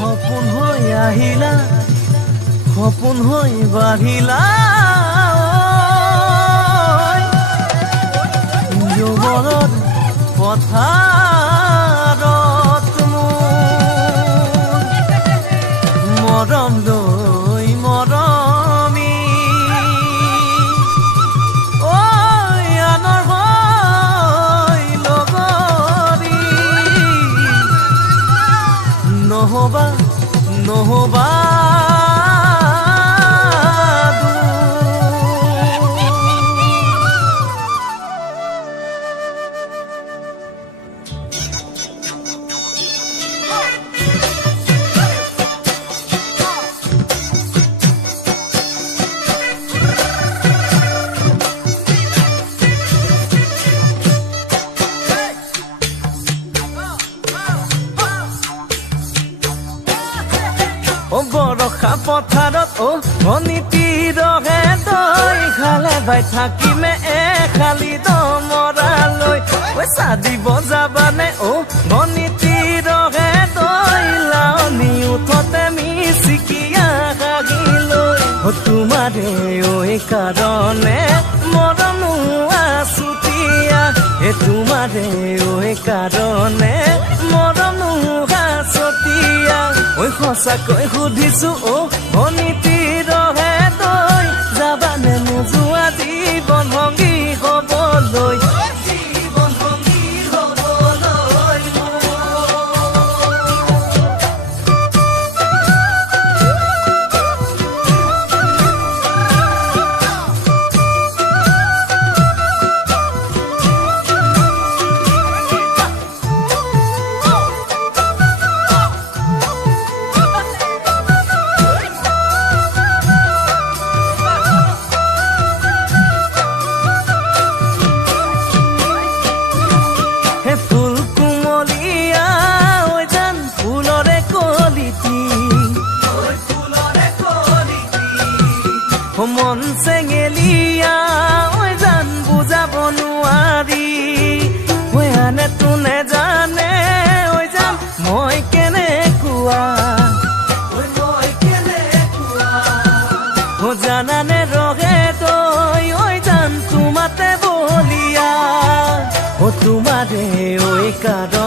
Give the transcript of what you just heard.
সপোন হৈ আহিলা সপোন হৈ বাঢ়িলা যৌৱনত পথাৰত মোৰ মৰম লৈ মৰমি আনৰ হৈ লগৰী নহবা নহবা বৰষা পথাৰত অনিতি ৰহে তই খালে বাই থাকিমে খালি দমৰালৈ পইচা দিব যাবানে অনিতি ৰহে তই লাৱনি উঠতে মিচিকিয়া গাগিলৈ তোমাৰে কাৰণে মৰমো আছুতীয়া তোমাৰে কাৰণে মৰমো আছতীয়া সঁচাকৈ সুধিছো অনিতি ৰহে তই যাবানে নোযোৱা জীৱন সংগী হ'বলৈ মন চেঙেলিয়া জান বুজাব নোৱাৰি আনে তোনে জানে যাম মই কেনেকুৱা জানানে ৰহে তই জান তোমাতে বলিয়া তোমাৰে কাৰণ